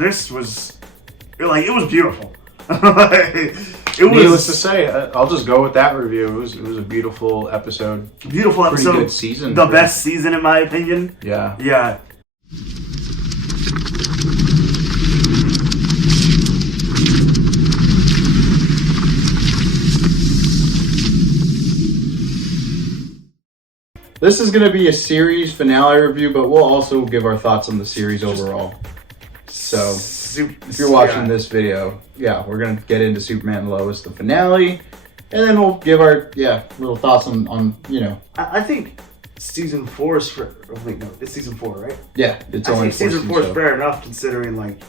This was it was beautiful. Needless to say, I'll just go with that review. It was a beautiful episode. Beautiful episode. Pretty good season. The best season in my opinion. Yeah. Yeah. This is going to be a series finale review, but we'll also give our thoughts on the series overall. So, if you're watching this video, we're going to get into Superman and Lois, the finale, and then we'll give our, little thoughts on I think season 4 is it's season 4, right? Yeah, it's only season 4 is fair enough considering, like,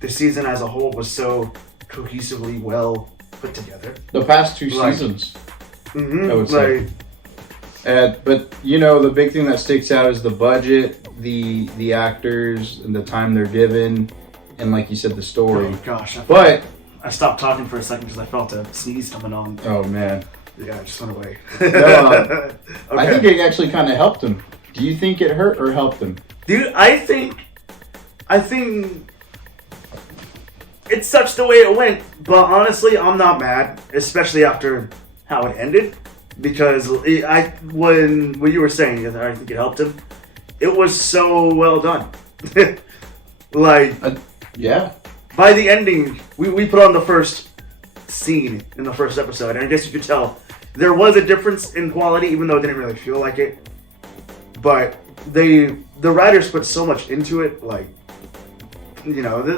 the season as a whole was so cohesively well put together. The past 2 seasons, I would say. But the big thing that sticks out is the budget, the actors, and the time they're given, and like you said, the story. Oh gosh! I stopped talking for a second because I felt a sneeze coming on. Oh man! Yeah, it just went away. Okay. I think it actually kind of helped him. Do you think it hurt or helped him? Dude, I think it sucks the way it went. But honestly, I'm not mad, especially after how it ended. Because when you were saying, I think it helped him. It was so well done. By the ending, we put on the first scene in the first episode, and I guess you could tell there was a difference in quality, even though it didn't really feel like it. But the writers put so much into it,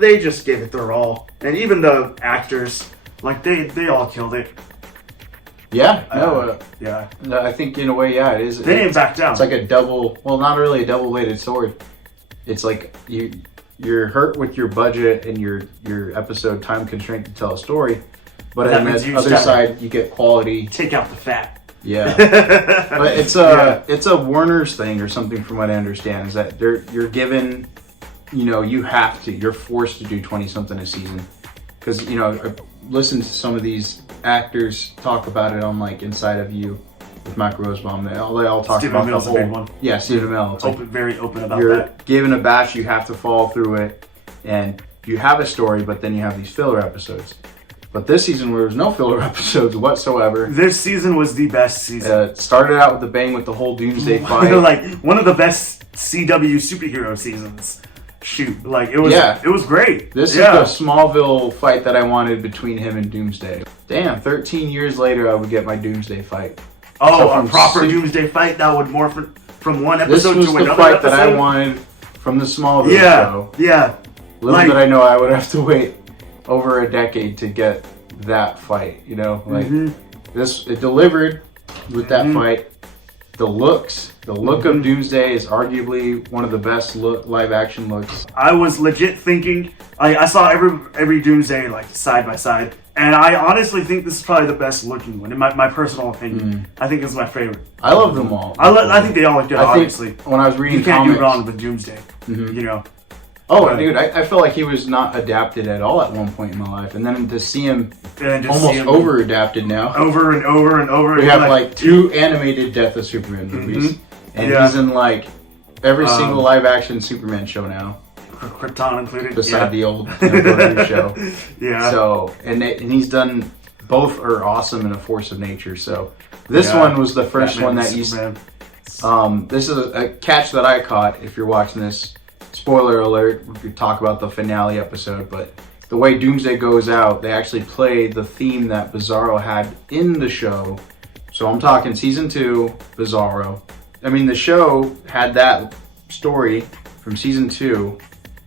they just gave it their all, and even the actors, they all killed it. Yeah, I think in a way, it is. They didn't back down. It's like not really a double-bladed sword. It's like you're hurt with your budget and your episode time constraint to tell a story, but on the other side, you get quality. Take out the fat. Yeah, but it's a Warner's thing or something, from what I understand, is that you're given, you're forced to do 20-something a season, because listen to some of these actors talk about it on Inside of You with Mike Rosebaum. They all talk Stephen about Amell's the whole. A big one. Yeah, Stephen Amell. It's very open about you're that. Given a batch, you have to follow through it, and you have a story, but then you have these filler episodes. But this season, there was no filler episodes whatsoever. This season was the best season. It started out with a bang with the whole Doomsday fight. One of the best CW superhero seasons. Shoot, it was great. This is the Smallville fight that I wanted between him and Doomsday. Damn, 13 years later, I would get my Doomsday fight. Oh, so a proper Doomsday fight that would morph from one episode to another episode? This was the fight that I wanted from the Smallville show. Yeah. Little did I know I would have to wait over a decade to get that fight. It delivered with that fight. The look of Doomsday is arguably one of the best live action looks. I was legit thinking, I saw every Doomsday side by side, and I honestly think this is probably the best looking one, in my personal opinion. I think this is my favorite. I love them all. I think they all look good, obviously. When I was reading you can't comics, do wrong with Doomsday, Dude, I feel like he was not adapted at all at one point in my life, and then to see him almost over-adapted now. Over and over and over. We have 2 animated Death of Superman movies, and he's in every single live-action Superman show now. Krypton included. Beside the old show. Yeah. So, and he's done, both are awesome in a force of nature, so this one was the first one that you... this is a catch that I caught, if you're watching this. Spoiler alert, we could talk about the finale episode, but the way Doomsday goes out, they actually play the theme that Bizarro had in the show. So I'm talking season 2, Bizarro. I mean, the show had that story from season 2,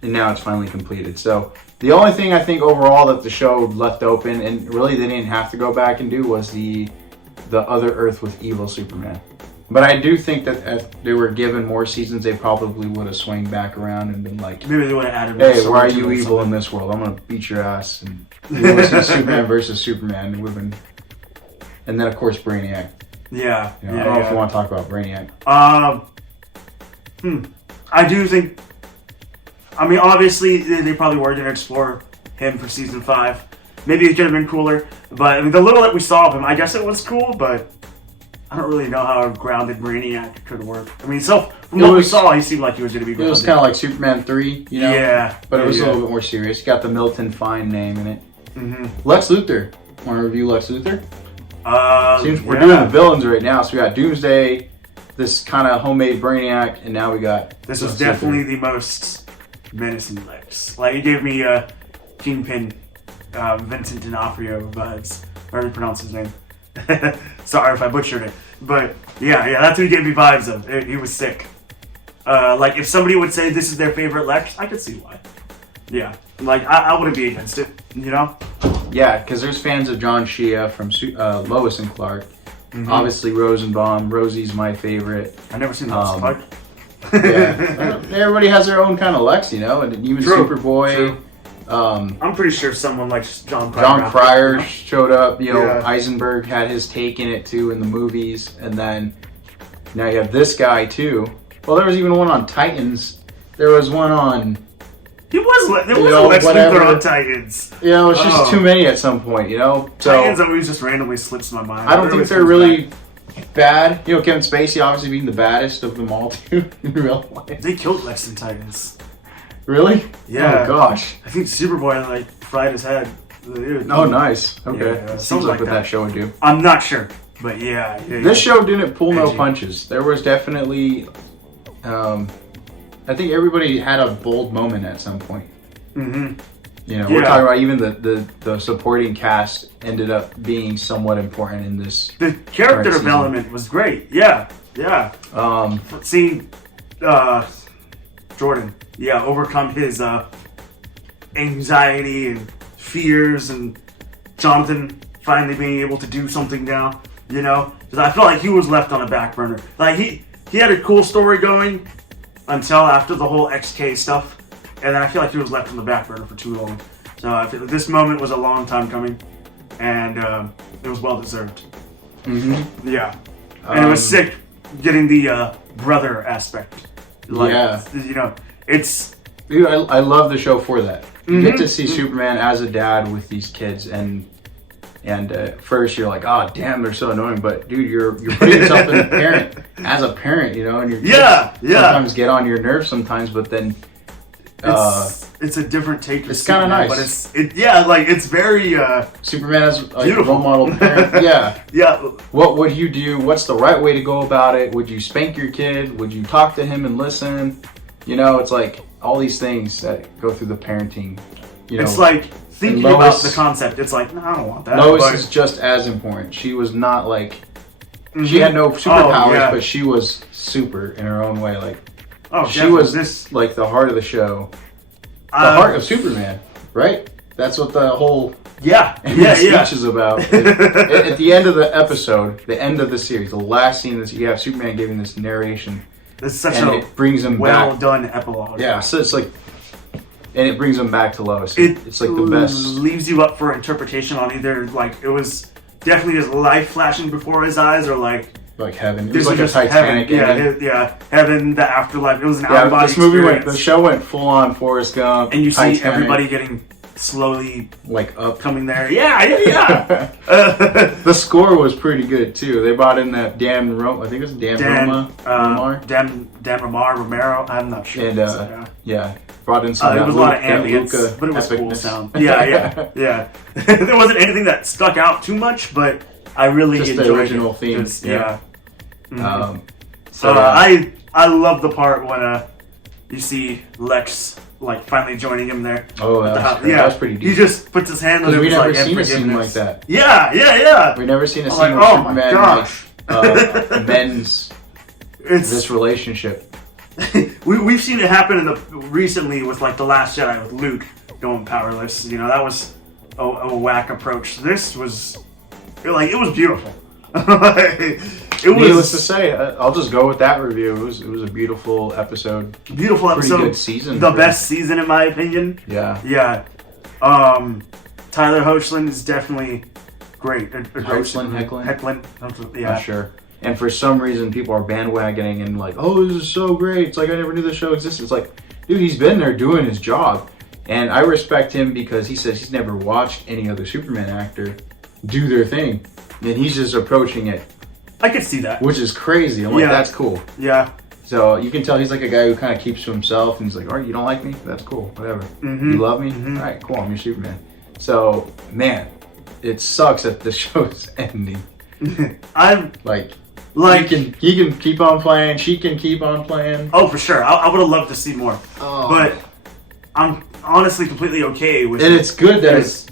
and now it's finally completed. So the only thing I think overall that the show left open, and really they didn't have to go back and do, was the other Earth with evil Superman. But I do think that if they were given more seasons, they probably would have swung back around and been like, maybe they would have added. Hey, why are you evil in this world? I'm gonna beat your ass. And you listen to Superman versus Superman. It would have been, and then of course Brainiac. Yeah. I don't know if you want to talk about Brainiac. I do think. I mean, obviously they probably were going to explore him for season 5. Maybe it could have been cooler, but the little that we saw of him, I guess it was cool, but. I don't really know how a grounded brainiac could work. I mean, so from what we saw, he seemed like he was going to be grounded. It was kind of like Superman 3, you know? Yeah. But it was a little bit more serious. Got the Milton Fine name in it. Mm-hmm. Lex Luthor. Want to review Lex Luthor? Seems we're doing the villains right now. So we got Doomsday, this kind of homemade brainiac, and now we got... This was definitely the most menacing Lex. Like, he gave me Kingpin, Vincent D'Onofrio vibes. However you pronounce his name. Sorry if I butchered it. But, yeah, that's what he gave me vibes of. He was sick. Like, if somebody would say this is their favorite Lex, I could see why. Yeah. Like, I wouldn't be against it, you know? Yeah, because there's fans of John Shea from Lois and Clark. Mm-hmm. Obviously, Rosenbaum. Rosie's my favorite. I've never seen Lois and Clark. Yeah. Everybody has their own kind of Lex, you know? And even Superboy. True. I'm pretty sure someone like John Cryer. John Cryer showed up. You know, Eisenberg had his take in it, too, in the movies. And then now you have this guy, too. Well, there was even one on Titans. There was one on... There was a Lex Luthor on Titans. You know, it's just too many at some point, you know? So, Titans always just randomly slips my mind. I don't think they're really bad. You know, Kevin Spacey obviously being the baddest of them all, too, in real life. They killed Lex in Titans. Really? Yeah. Oh, gosh. I think Superboy, like, fried his head. Oh, nice. Okay. Yeah, seems like what that show would do. I'm not sure, but yeah. This show didn't pull no punches. There was definitely... I think everybody had a bold moment at some point. Mm-hmm. You know, we're talking about even the supporting cast ended up being somewhat important in this. The character development was great. Yeah. Seeing Jordan, overcome his anxiety and fears, and Jonathan finally being able to do something now. You know, because I feel like he was left on a back burner. Like he had a cool story going until after the whole XK stuff, and then I feel like he was left on the back burner for too long. So I feel like this moment was a long time coming, and it was well deserved. Mm-hmm. Yeah, and it was sick getting the brother aspect. Like, you know, it's. Dude, I love the show for that. You get to see Superman as a dad with these kids, and first you're like, oh damn, they're so annoying. But dude, you're putting yourself in as a parent, you know, and your kids sometimes get on your nerves sometimes, but then it's a different take. It's kind of nice, but it's very Superman as like, a beautiful role model parent. Yeah. What would you do? What's the right way to go about it? Would you spank your kid? Would you talk to him and listen? You know, it's like all these things that go through the parenting. You know, it's like thinking about the concept. It's like, no, I don't want that. Lois is just as important. She was not like she had no superpowers, but she was super in her own way. Like she was like the heart of the show, the heart of Superman, right? That's what the whole speech is about. At the end of the episode, the end of the series, the last scene that you have Superman giving this narration. It's such it brings him well done epilogue. Yeah, so it's like, and it brings him back to Lois. It's like the best. Leaves you up for interpretation on either like it was definitely his life flashing before his eyes, or like heaven. It was like a Titanic heaven. Heaven, the afterlife. It was an out of body experience. The show went full on Forrest Gump, and you see everybody getting slowly like up coming there. Yeah. The score was pretty good too. They brought in that Dan Romaro. I think it was Dan Romero. I'm not sure. And brought in some. There was a lot of ambience, but it was cool sound. Yeah. There wasn't anything that stuck out too much, but I really enjoyed the original theme. Yeah. I love the part when you see Lex like finally joining him there. Oh, that was pretty deep. He just puts his hand on him. We never seen a scene like that. Yeah. We never seen a scene where Superman amends this relationship. We've seen it happen recently with like The Last Jedi with Luke going powerless. You know, that was a whack approach. This was it was beautiful. Needless to say, I'll just go with that review. It was a beautiful episode. Beautiful episode. Pretty good season. The best season in my opinion. Yeah. Tyler Hoechlin is definitely great. Hecklin. Yeah. Not sure. And for some reason, people are bandwagoning and like, oh, this is so great. It's like, I never knew this show existed. It's like, dude, he's been there doing his job. And I respect him because he says he's never watched any other Superman actor do their thing. And he's just approaching it I could see that. which is crazy. I'm like, that's cool. Yeah. So you can tell he's like a guy who kind of keeps to himself, and he's like, all right, you don't like me? That's cool, whatever. You love me? All right, cool, I'm your Superman. So, man, it sucks that the show's ending. I'm like he can keep on playing, she can keep on playing. Oh, for sure. I would have loved to see more. Oh. But I'm honestly completely okay with it. And it's good that it's...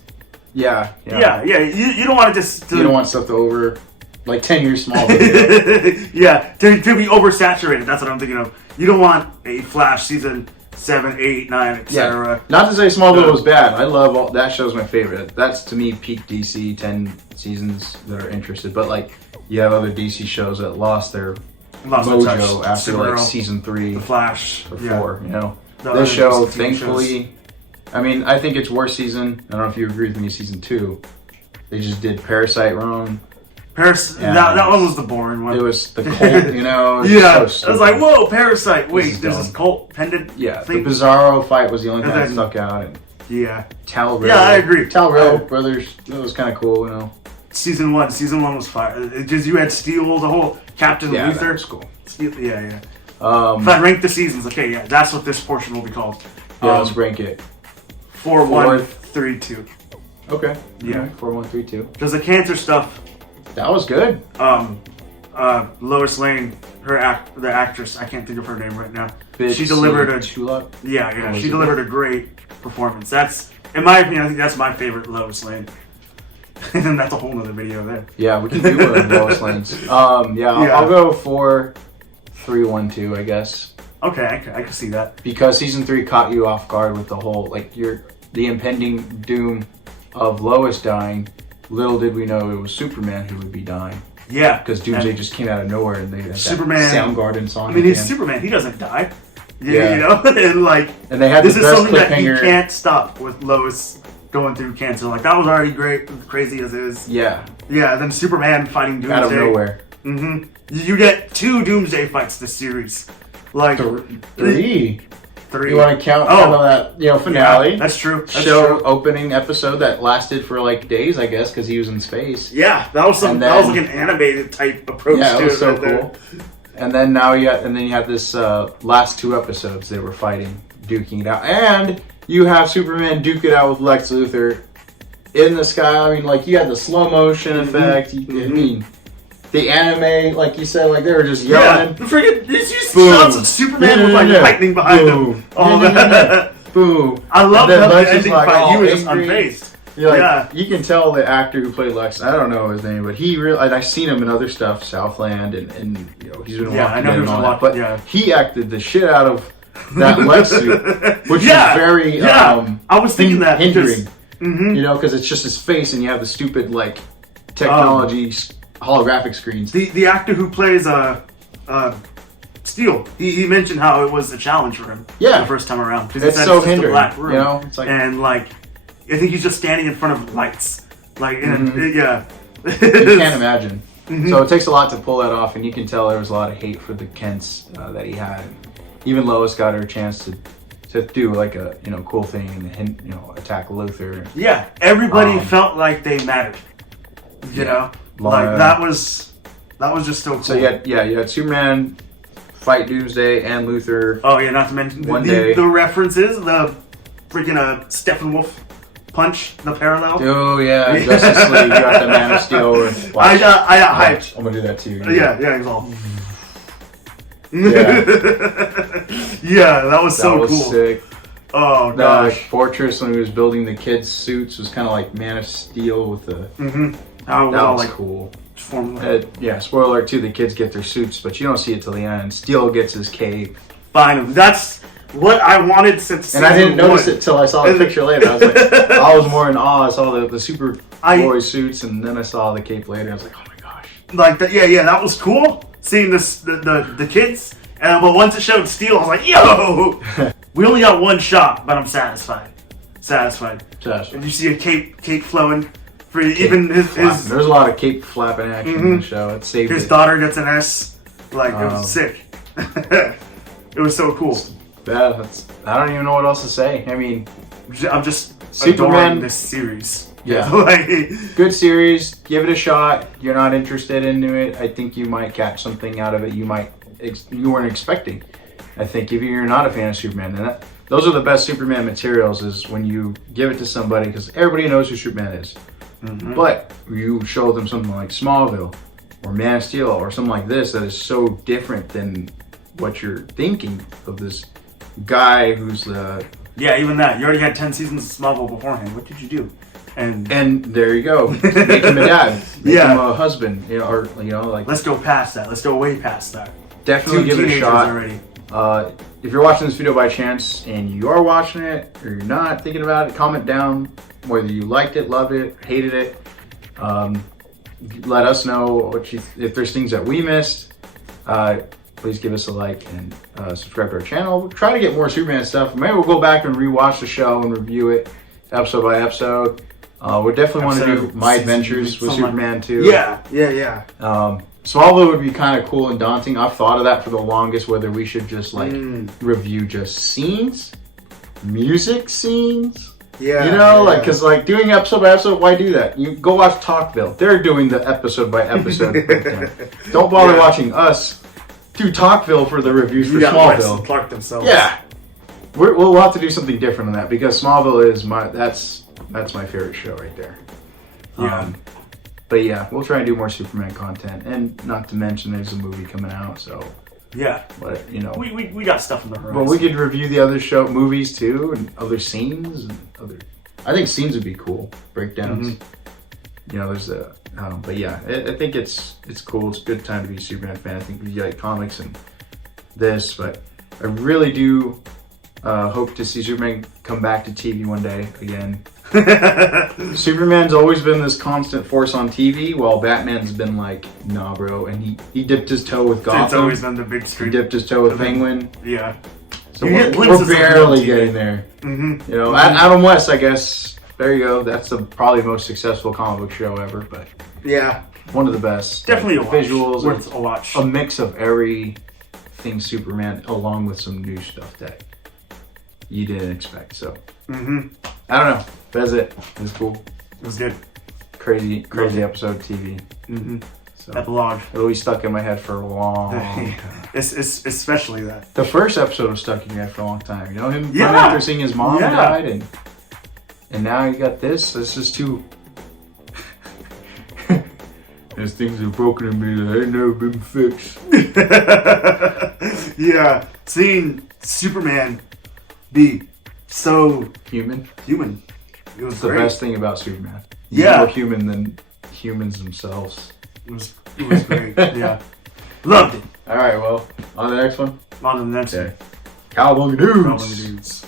Yeah. You don't want to just... You don't want stuff to over... Like 10 years small video. Yeah, to be oversaturated. That's what I'm thinking of. You don't want a Flash season 7, 8, 9, etc. Not to say Smallville was bad. I love all that show's my favorite. That's to me peak DC, 10 seasons that are interested. But like you have other DC shows that lost their mojo after like season 3, The Flash, or 4. You know, this show, thankfully, I mean, I think it's worst season. I don't know if you agree with me. Season 2, they just did Parasite wrong. That one was the boring one. It was the cult, you know. Yeah, so I was like, whoa, Parasite. Wait, there's this cult pendant thing? The Bizarro fight was the only thing that stuck out. And Tal-Rel. Yeah, I agree. Tal-Rel brothers, that was kind of cool, you know. Season 1 was fire. Because you had Steel, the whole Captain Luthor. That was cool. Steel, if I rank the seasons, that's what this portion will be called. Yeah, let's rank it. 4, 1, 3, 2. Okay. Yeah. 4, 1, 3, 2. Because the cancer stuff... That was good. Lois Lane, the actress, I can't think of her name right now. She delivered a Chulak. She delivered a great performance. That's, in my opinion, I think that's my favorite Lois Lane. And that's a whole nother video there. Yeah, we can do one of Lois Lane's. I'll go 4, 3, 1, 2, I guess. Okay, I can see that. Because season 3 caught you off guard with the whole the impending doom of Lois dying. Little did we know it was Superman who would be dying. Yeah. Because Doomsday just came out of nowhere and they had Superman, that Soundgarden song. I mean, he's Superman. He doesn't die. Yeah. You know? And they had this is something that you can't stop with Lois going through cancer. Like, that was already great, crazy as is. Yeah. Yeah, then Superman fighting Doomsday. Out of nowhere. Mm-hmm. You get 2 Doomsday fights this series. Like 3. You want to count that finale? Yeah, that's true. Opening episode that lasted for like days, I guess, because he was in space. Yeah, that was like an animated type approach. Yeah, to it was so cool. There. And then you have this last 2 episodes they were fighting, duking it out, and you have Superman duke it out with Lex Luthor in the sky. I mean, like you had the slow motion effect. I mean. The anime, like you said, like they were just yelling. Yeah, freaking shots of Superman with like lightning behind him. Oh, boom! I love how the ending fight. He was just unfazed. You can tell the actor who played Lex. I don't know his name, but he really. I've seen him in other stuff, Southland, and he's been walking in on it. But he acted the shit out of that Lex suit, which is very. I was thinking that hindering, because it's just his face, and you have the stupid like technology. Holographic screens. The actor who plays Steel, he mentioned how it was a challenge for him. The first time around because it's so hindering. Black room, it's like, and I think he's just standing in front of lights. Like, you can't imagine. So it takes a lot to pull that off, and you can tell there was a lot of hate for the Kents that he had. Even Lois got her chance to do like a cool thing and attack Luthor. Yeah, everybody felt like they mattered. You know. Like that was just so cool. So you had Superman fight Doomsday and Luthor. Oh yeah, not to mention the references, the freaking Steppenwolf punch, the parallel. Oh yeah, Justice League, you got the Man of Steel. I got hyped. I'm gonna do that too. Yeah, it's all. That was so cool. Sick. Oh gosh. The fortress when he was building the kids' suits was kind of like Man of Steel with the. That was cool. Spoiler alert too, the kids get their suits, but you don't see it till the end. Steel gets his cape. Fine, that's what I wanted since and I didn't notice it till I saw the picture later. I was like, I was more in awe. I saw the Superboy suits, and then I saw the cape later. I was like, oh my gosh. Like, that was cool, seeing the kids. But once it showed Steel, I was like, yo! We only got 1 shot, but I'm satisfied. And you see a cape flowing. Even his there's a lot of cape flapping action in the show. It saved his daughter gets an S. Like, it was sick. It was so cool. I don't even know what else to say. I mean, I'm just Superman adoring this series. Yeah. Like, good series. Give it a shot. You're not interested into it, I think you might catch something out of it you weren't expecting. I think if you're not a fan of Superman, then those are the best Superman materials, is when you give it to somebody, because everybody knows who Superman is. Mm-hmm. But you show them something like Smallville or Man of Steel or something like this that is so different than what you're thinking of this guy who's the... Yeah, even that. You already had 10 seasons of Smallville beforehand. What did you do? And there you go. Make him a dad. Make him a husband. Or like... Let's go past that. Let's go way past that. Definitely give it a shot. Already. If you're watching this video by chance and you are watching it or you're not thinking about it, comment down whether you liked it, loved it, hated it. Let us know if there's things that we missed. Please give us a like and subscribe to our channel. We'll try to get more Superman stuff. Maybe we'll go back and rewatch the show and review it episode by episode. We definitely want to do My Adventures with Superman too. Yeah. Smallville would be kind of cool and daunting. I've thought of that for the longest, whether we should just review just scenes, music scenes. Yeah. Because doing episode by episode, why do that? You go watch Talkville. They're doing the episode by episode breakdown. Don't bother watching us do Talkville for the reviews for Smallville. Lex Clark themselves. Yeah. We'll have to do something different on that, because Smallville is that's my favorite show right there. Yeah. But yeah, we'll try and do more Superman content, and not to mention there's a movie coming out, so yeah. But we got stuff in the horizon. But we could review the other movies too, and other scenes and other. I think scenes would be cool, breakdowns. Mm-hmm. There's a. But yeah, I think it's cool. It's a good time to be a Superman fan. I think we like comics and this, but I really do hope to see Superman come back to TV one day again. Superman's always been this constant force on TV, while Batman's been like, nah, bro. And he dipped his toe with Gotham. It's always been the big screen. He dipped his toe with Penguin. Yeah. So we're barely getting there. Mm-hmm. Adam West, I guess. There you go. That's probably the most successful comic book show ever. But yeah, one of the best. Definitely a visuals. Worth a watch. A mix of everything Superman, along with some new stuff that you didn't expect. So I don't know. That's it. It was cool. It was good. Crazy episode of TV. So epilogue. It'll be stuck in my head for a long time. It's especially that. The first episode was stuck in your head for a long time. Him running after seeing his mom died, and now you got this. This is too. There's things that are broken in me that ain't never been fixed. Yeah, seeing Superman be so human. It was the best thing about Superman. He's more human than humans themselves. It was great. Yeah. Loved it. Alright, well, on to the next one. On to the next one. Cowabunga Dudes. Cowabunga Dudes.